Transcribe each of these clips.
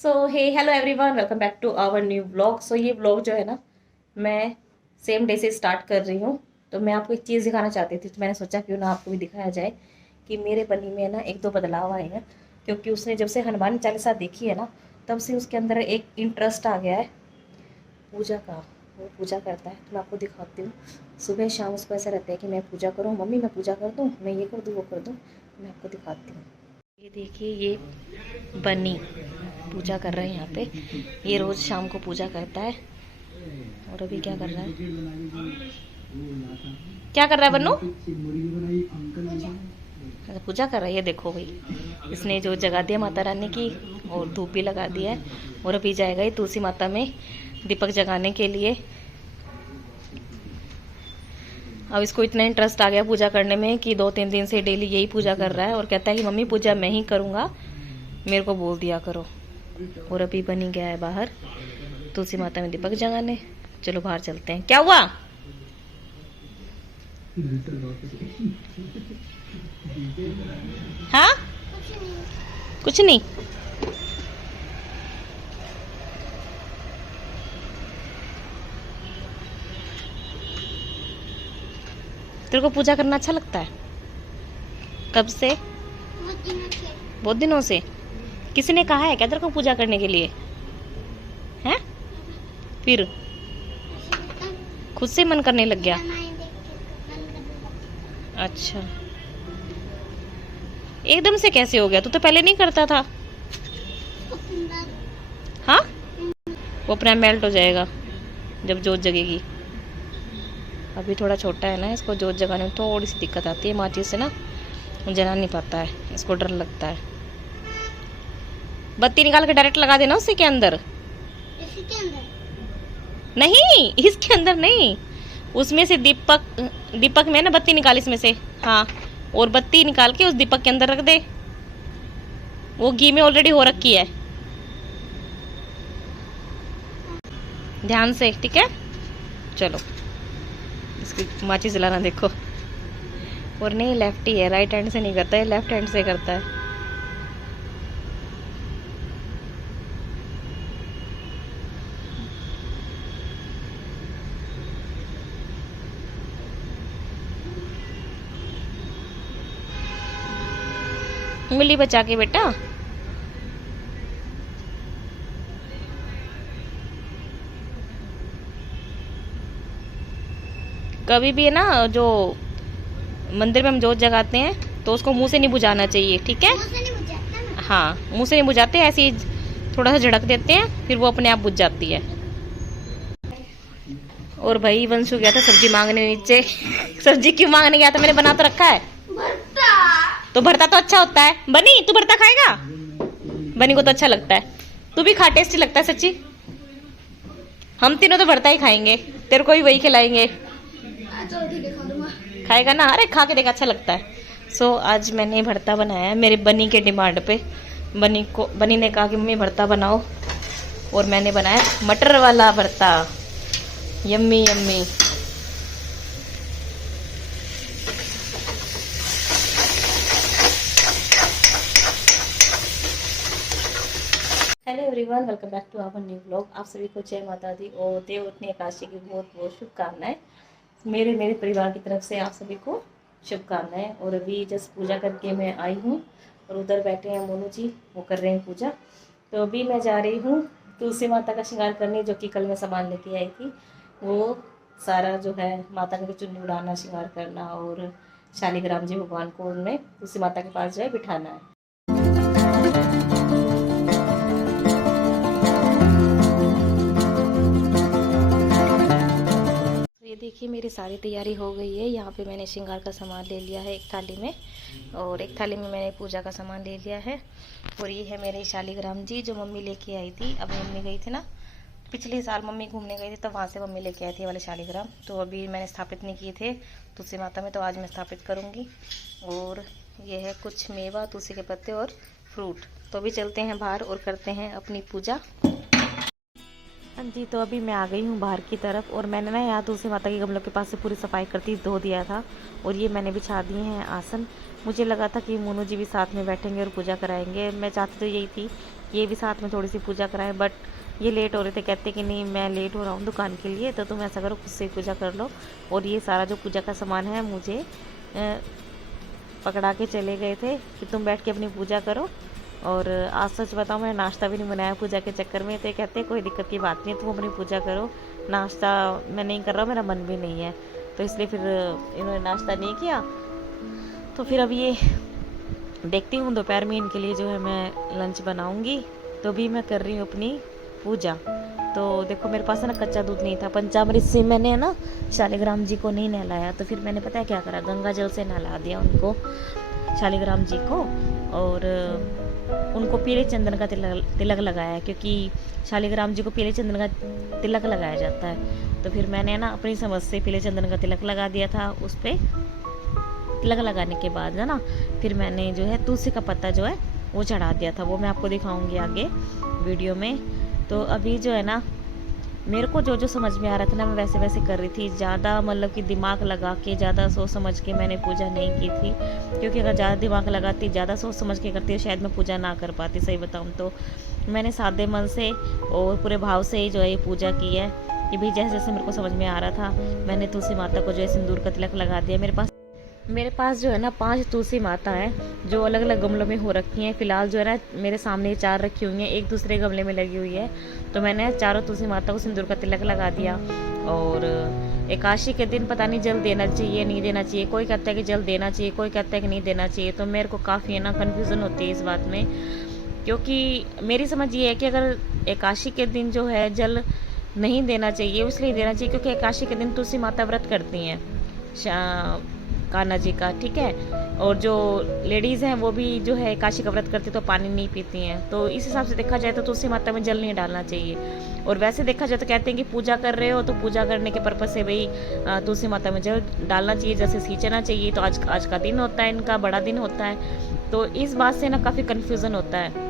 So hey hello everyone, welcome back to our new blog. So ये blog जो है ना, मैं सेम डे से स्टार्ट कर रही हूँ। तो मैं आपको एक चीज़ दिखाना चाहती थी, तो मैंने सोचा क्यों ना आपको भी दिखाया जाए कि मेरे बनी में ना एक दो बदलाव आए हैं। क्योंकि उसने जब से हनुमान चालीसा देखी है ना, तब से उसके अंदर एक इंटरेस्ट आ गया है पूजा का। वो पूजा करता है, तो मैं आपको दिखाती हूँ। सुबह शाम उसको ऐसा रहता है कि मैं पूजा करूँ, मम्मी मैं पूजा कर दूँ, मैं ये कर दूँ वो कर दूँ। मैं आपको दिखाती हूँ। ये देखिए, ये बनी पूजा कर रहे हैं यहाँ पे। ये रोज शाम को पूजा करता है। और अभी क्या कर रहा है? क्या कर रहा है बन्नू? अच्छा, पूजा कर रहा है। ये देखो भाई, इसने जो जगा दिया माता रानी की, और धूप भी लगा दिया है। और अभी जाएगा ये तुलसी माता में दीपक जगाने के लिए। अब इसको इतना इंटरेस्ट आ गया पूजा करने में कि 2-3 दिन से डेली यही पूजा कर रहा है। और कहता है कि मम्मी पूजा मैं ही करूँगा, मेरे को बोल दिया करो। और अभी बनी गया है बाहर तुलसी माता में दीपक जगाने। चलो बाहर चलते हैं। क्या हुआ? हाँ, कुछ नहीं। तेरे को पूजा करना अच्छा लगता है? कब से? बहुत दिनों से। किसी ने कहा है क्या तेरे को पूजा करने के लिए? हैं? फिर खुद से मन करने लग गया? अच्छा, एकदम से कैसे हो गया? तू तो पहले नहीं करता था। हाँ, वो अपना मेल्ट हो जाएगा जब जोत जगेगी। अभी थोड़ा छोटा है ना, इसको जोत जगाने में थोड़ी सी दिक्कत आती है। माचिस से ना जला नहीं पाता है, इसको डर लगता है। बत्ती निकाल के डायरेक्ट लगा देना उसी के अंदर। इसके अंदर नहीं, इसके अंदर नहीं, उसमें से दीपक में ना बत्ती निकाल इसमें से। हाँ, और बत्ती निकाल के उस दीपक के अंदर रख दे। वो घी में ऑलरेडी हो रखी है। ध्यान से, ठीक है? चलो, इसकी माचिस जलाना देखो। और नहीं, लेफ्टी है, राइट हैंड से नहीं करता है, लेफ्ट हैंड से करता है। उंगली बचा के बेटा। कभी भी है ना, जो मंदिर में हम जोत जगाते हैं तो उसको मुंह से नहीं बुझाना चाहिए, ठीक है? हाँ, मुंह से नहीं बुझाते, ऐसे ही थोड़ा सा झड़क देते हैं, फिर वो अपने आप बुझ जाती है। और भाई वंशु गया था सब्जी मांगने नीचे। सब्जी क्यों मांगने गया था? मैंने बना तो रखा है। तो भरता तो अच्छा होता है। बनी, तू भरता खाएगा? बनी को तो अच्छा लगता है। तू भी खा, टेस्टी लगता है सच्ची। हम तीनों तो भरता ही खाएंगे, तेरे को भी वही खिलाएंगे। खाएगा ना? अरे खा के देख, अच्छा लगता है। सो आज मैंने भरता बनाया है मेरे बनी के डिमांड पे। बनी ने कहा कि मम्मी भरता बनाओ, और मैंने बनाया मटर वाला भरता। Yummy yummy. Hello everyone, welcome back to our new blog. आप सभी को जय माता दी और देवउठनी एकादशी की बहुत बहुत शुभकामनाएं। मेरे परिवार की तरफ से आप सभी को शुभकामनाएं। और अभी जस्ट पूजा करके मैं आई हूँ, और उधर बैठे हैं मोनू जी, वो कर रहे हैं पूजा। तो अभी मैं जा रही हूँ तुलसी माता का श्रृंगार करने, जो कि कल मैं सामान लेके आई थी। वो सारा जो है माता का चुन्नी उड़ाना, श्रृंगार करना, और शालिग्राम जी भगवान को उनमें तुलसी माता के पास जो है बिठाना है। ये देखिए, मेरी सारी तैयारी हो गई है। यहाँ पे मैंने श्रृंगार का सामान ले लिया है एक थाली में, और एक थाली में मैंने पूजा का सामान ले लिया है। और ये है मेरे शालिग्राम जी, जो मम्मी लेके आई थी। अब मम्मी गई थी ना, पिछले साल मम्मी घूमने गई थी, तब वहाँ से मम्मी लेके आई थी वाले शालिग्राम। तो अभी मैंने स्थापित नहीं किए थे तुलसी माता में, तो आज मैं स्थापित करूँगी। और ये है कुछ मेवा, तुलसी के पत्ते और फ्रूट। तो अभी चलते हैं बाहर और करते हैं अपनी पूजा। हाँ जी, तो अभी मैं आ गई हूँ बाहर की तरफ। और मैंने ना यहाँ तुलसी माता के गमलों के पास से पूरी सफाई करती धो दिया था। और ये मैंने बिछा दिए हैं आसन। मुझे लगा था कि मोनू जी भी साथ में बैठेंगे और पूजा कराएंगे। मैं चाहती तो यही थी ये भी साथ में थोड़ी सी पूजा कराएं, बट ये लेट हो रहे थे। कहते कि नहीं मैं लेट हो रहा हूँ दुकान के लिए, तो तुम ऐसा करो खुद से पूजा कर लो, और ये सारा जो पूजा का सामान है मुझे पकड़ा के चले गए थे कि तुम बैठ के अपनी पूजा करो। और आज सच बताऊँ मैं नाश्ता भी नहीं बनाया पूजा के चक्कर में। तो ये कहते कोई दिक्कत की बात नहीं है, तुम अपनी पूजा करो, नाश्ता मैं नहीं कर रहा हूँ, मेरा मन भी नहीं है। तो इसलिए फिर इन्होंने नाश्ता नहीं किया। तो फिर अब ये देखती हूँ दोपहर में इनके लिए जो है मैं लंच बनाऊँगी। तो भी मैं कर रही हूँ अपनी पूजा। तो देखो मेरे पास है ना कच्चा दूध नहीं था, पंचामृत से मैंने ना शालिग्राम जी को नहीं नहलाया। तो फिर मैंने पता है क्या करा, गंगा जल से नहला दिया उनको, शालिग्राम जी को, और उनको पीले चंदन का तिलक लगाया, क्योंकि शालिग्राम जी को पीले चंदन का तिलक लगाया जाता है। तो फिर मैंने ना अपनी समझ से पीले चंदन का तिलक लगा दिया था उस पर। तिलक लगाने के बाद है ना फिर मैंने जो है तुलसी का पत्ता जो है वो चढ़ा दिया था, वो मैं आपको दिखाऊंगी आगे वीडियो में। तो अभी जो है ना मेरे को जो जो समझ में आ रहा था ना मैं वैसे वैसे कर रही थी। ज़्यादा मतलब कि दिमाग लगा के ज़्यादा सोच समझ के मैंने पूजा नहीं की थी, क्योंकि अगर ज़्यादा दिमाग लगाती ज़्यादा सोच समझ के करती तो शायद मैं पूजा ना कर पाती। सही बताऊँ तो मैंने सादे मन से और पूरे भाव से ही जो है ये पूजा की है कि भाई जैसे जैसे मेरे को समझ में आ रहा था मैंने तुलसी माता को जो है सिंदूर का तिलक लगा दिया। मेरे पास जो है ना 5 तुलसी माता है जो अलग अलग गमलों में हो रखी हैं। फिलहाल जो है ना मेरे सामने 4 रखी हुई हैं, एक दूसरे गमले में लगी हुई है। तो मैंने चारों तुलसी माता को सिंदूर का तिलक लगा दिया। और एकादशी के दिन पता नहीं जल देना चाहिए नहीं देना चाहिए, कोई कहता है कि जल देना चाहिए, कोई कहता है कि नहीं देना चाहिए। तो मेरे को काफ़ी है ना कन्फ्यूज़न होती है इस बात में, क्योंकि मेरी समझ ये है कि अगर एकादशी के दिन जो है जल नहीं देना चाहिए, इसलिए देना चाहिए क्योंकि एकादशी के दिन तुलसी माता व्रत करती हैं कान्हा जी का, ठीक है। और जो लेडीज़ हैं वो भी जो है एकादशी का व्रत करती तो पानी नहीं पीती हैं। तो इस हिसाब से देखा जाए तो तुलसी माता में जल नहीं डालना चाहिए। और वैसे देखा जाए तो कहते हैं कि पूजा कर रहे हो तो पूजा करने के पर्पज़ से भाई तुलसी माता में जल डालना चाहिए, जैसे सींचना चाहिए। तो आज का दिन होता है, इनका बड़ा दिन होता है। तो इस बात से ना काफ़ी कन्फ्यूज़न होता है।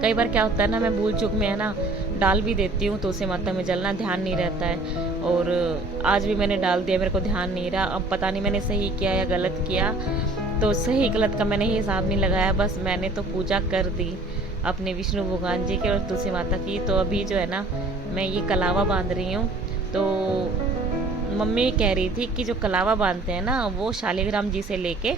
कई बार क्या होता है ना मैं भूल चूक में है ना डाल भी देती हूँ तुलसी माता में जल, ना ध्यान नहीं रहता है। और आज भी मैंने डाल दिया, मेरे को ध्यान नहीं रहा। अब पता नहीं मैंने सही किया या गलत किया, तो सही गलत का मैंने हिसाब नहीं लगाया, बस मैंने तो पूजा कर दी अपने विष्णु भगवान जी के और तुलसी माता की। तो अभी जो है ना मैं ये कलावा बांध रही हूँ। तो मम्मी कह रही थी कि जो कलावा बांधते हैं ना वो शालिग्राम जी से लेके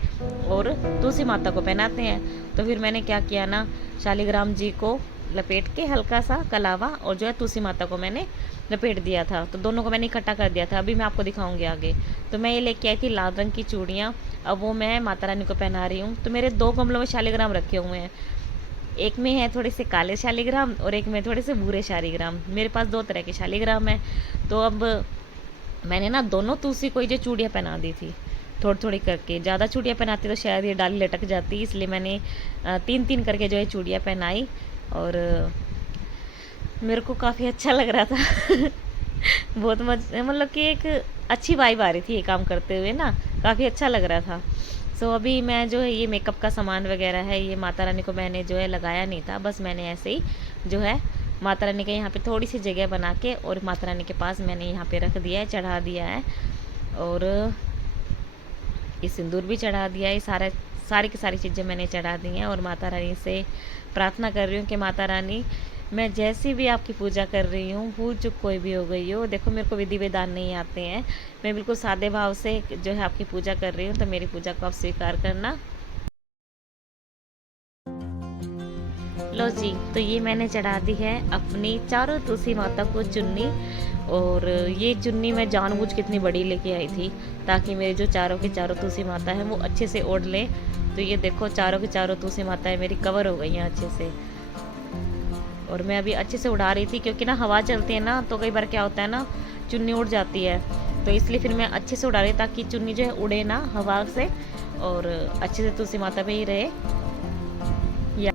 और तुलसी माता को पहनाते हैं। तो फिर मैंने क्या किया ना, शालिग्राम जी को लपेट के हल्का सा कलावा और जो है तुलसी माता को मैंने लपेट दिया था। तो दोनों को मैंने इकट्ठा कर दिया था, अभी मैं आपको दिखाऊंगी आगे। तो मैं ये लेके आई थी लाल रंग की चूड़ियाँ, अब वो मैं माता रानी को पहना रही हूँ। तो मेरे 2 गमलों में शालिग्राम रखे हुए हैं, एक में है थोड़े से काले शालिग्राम और एक में थोड़े से भूरे शालिग्राम। मेरे पास 2 तरह के शालिग्राम है। तो अब मैंने ना दोनों तुलसी को ये जो चूड़ियाँ पहना दी थी थोड़ी थोड़ी करके। ज़्यादा चूड़ियाँ पहनाती तो शायद ये डाली लटक जाती, इसलिए मैंने 3-3 करके जो है चूड़ियाँ पहनाई। और मेरे को काफ़ी अच्छा लग रहा था बहुत मतलब कि एक अच्छी वाइब आ रही थी ये काम करते हुए ना, काफ़ी अच्छा लग रहा था। सो अभी मैं जो है ये मेकअप का सामान वगैरह है ये माता रानी को मैंने जो है लगाया नहीं था, बस मैंने ऐसे ही जो है माता रानी के यहाँ पे थोड़ी सी जगह बना के और माता रानी के पास मैंने यहाँ पे रख दिया है, चढ़ा दिया है। और ये सिंदूर भी चढ़ा दिया है, सारी की सारी चीज़ें मैंने चढ़ा दी हैं। और माता रानी से प्रार्थना कर रही हूँ कि माता रानी मैं जैसी भी आपकी पूजा कर रही हूँ, भूल चूक कोई भी हो गई हो, देखो मेरे को विधि विधान नहीं आते हैं, मैं बिल्कुल सादे भाव से जो है आपकी पूजा कर रही हूँ, तो मेरी पूजा को आप स्वीकार करना। लो जी, तो ये मैंने चढ़ा दी है अपनी चारों तुलसी माता को चुन्नी। और ये चुन्नी मैं जानबूझ के इतनी बड़ी लेके आई थी ताकि मेरे जो चारों के चारों तुलसी माता है वो अच्छे से ओढ़ ले। तो ये देखो चारों के चारों तुलसी माता है मेरी कवर हो गई हैं अच्छे से। और मैं अभी अच्छे से उड़ा रही थी क्योंकि ना हवा चलती है ना तो कई बार क्या होता है ना चुन्नी उड़ जाती है, तो इसलिए फिर मैं अच्छे से उड़ा रही ताकि चुन्नी जो है उड़े ना हवा से और अच्छे से तुलसी माता पे ही रहे। या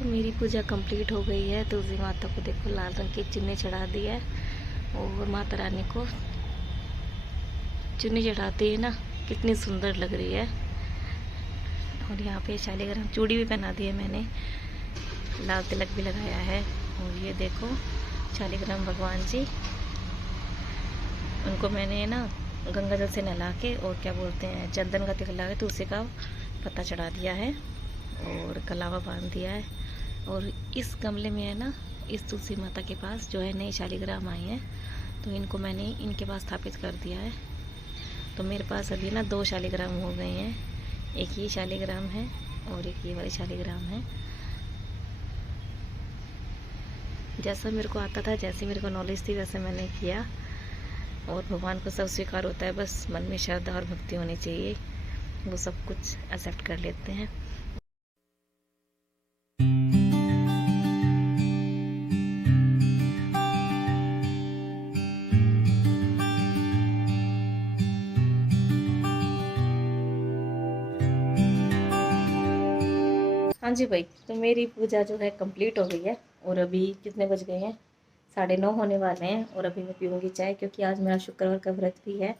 मेरी पूजा कंप्लीट हो गई है। तुलसी माता को देखो लाल रंग की चुन्नी चढ़ा दी है और माता रानी को चुन्नी चढ़ाती है ना कितनी सुंदर लग रही है। और यहाँ पे शालिग्राम चूड़ी भी पहना दी है मैंने, लाल तिलक भी लगाया है। और ये देखो शालिग्राम भगवान जी, उनको मैंने ना गंगा जल से नहला के और क्या बोलते हैं चंदन का तिलक लगा के तुलसी का पत्ता चढ़ा दिया है और कलावा बांध दिया है। और इस गमले में है ना, इस तुलसी माता के पास जो है नई शालिग्राम आई है, तो इनको मैंने इनके पास स्थापित कर दिया है। तो मेरे पास अभी ना 2 शालिग्राम हो गए हैं, एक ये शालिग्राम है और एक ये वाली शालिग्राम है। जैसा मेरे को आता था, जैसे मेरे को नॉलेज थी, वैसे मैंने किया। और भगवान को सब स्वीकार होता है, बस मन में श्रद्धा और भक्ति होनी चाहिए, वो सब कुछ एक्सेप्ट कर लेते हैं। हाँ जी भाई, तो मेरी पूजा जो है कंप्लीट हो गई है और अभी कितने बज गए हैं, 9:30 होने वाले हैं। और अभी मैं पीऊँगी चाय, क्योंकि आज मेरा शुक्रवार का व्रत भी है।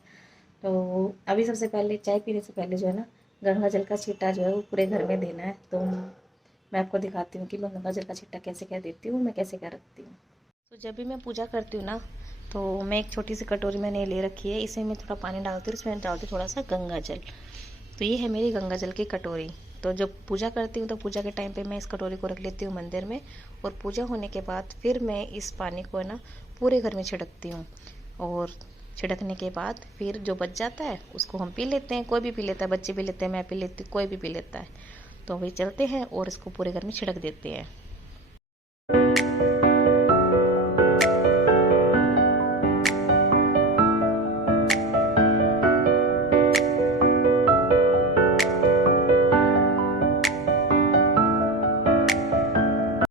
तो अभी सबसे पहले चाय पीने से पहले जो है ना, गंगा जल का छींटा जो है वो पूरे घर में देना है। तो मैं आपको दिखाती हूँ कि मैं गंगा जल का छींटा कैसे क्या देती हूँ, मैं कैसे क्या रखती हूँ। तो जब भी मैं पूजा करती हूँ ना, तो मैं एक छोटी सी कटोरी मैंने ले रखी है, इसमें मैं थोड़ा पानी डालती हूँ, इसमें डालती हूँ थोड़ा सा गंगा जल। तो ये है मेरी गंगा जल की कटोरी। तो जब पूजा करती हूँ तो पूजा के टाइम पे मैं इस कटोरी को रख लेती हूँ मंदिर में, और पूजा होने के बाद फिर मैं इस पानी को ना पूरे घर में छिड़कती हूँ। और छिड़कने के बाद फिर जो बच जाता है उसको हम पी लेते हैं, कोई भी पी लेता है, बच्चे पी लेते हैं, मैं पी लेती हूँ, कोई भी पी लेता है। तो वही चलते हैं और इसको पूरे घर में छिड़क देते हैं।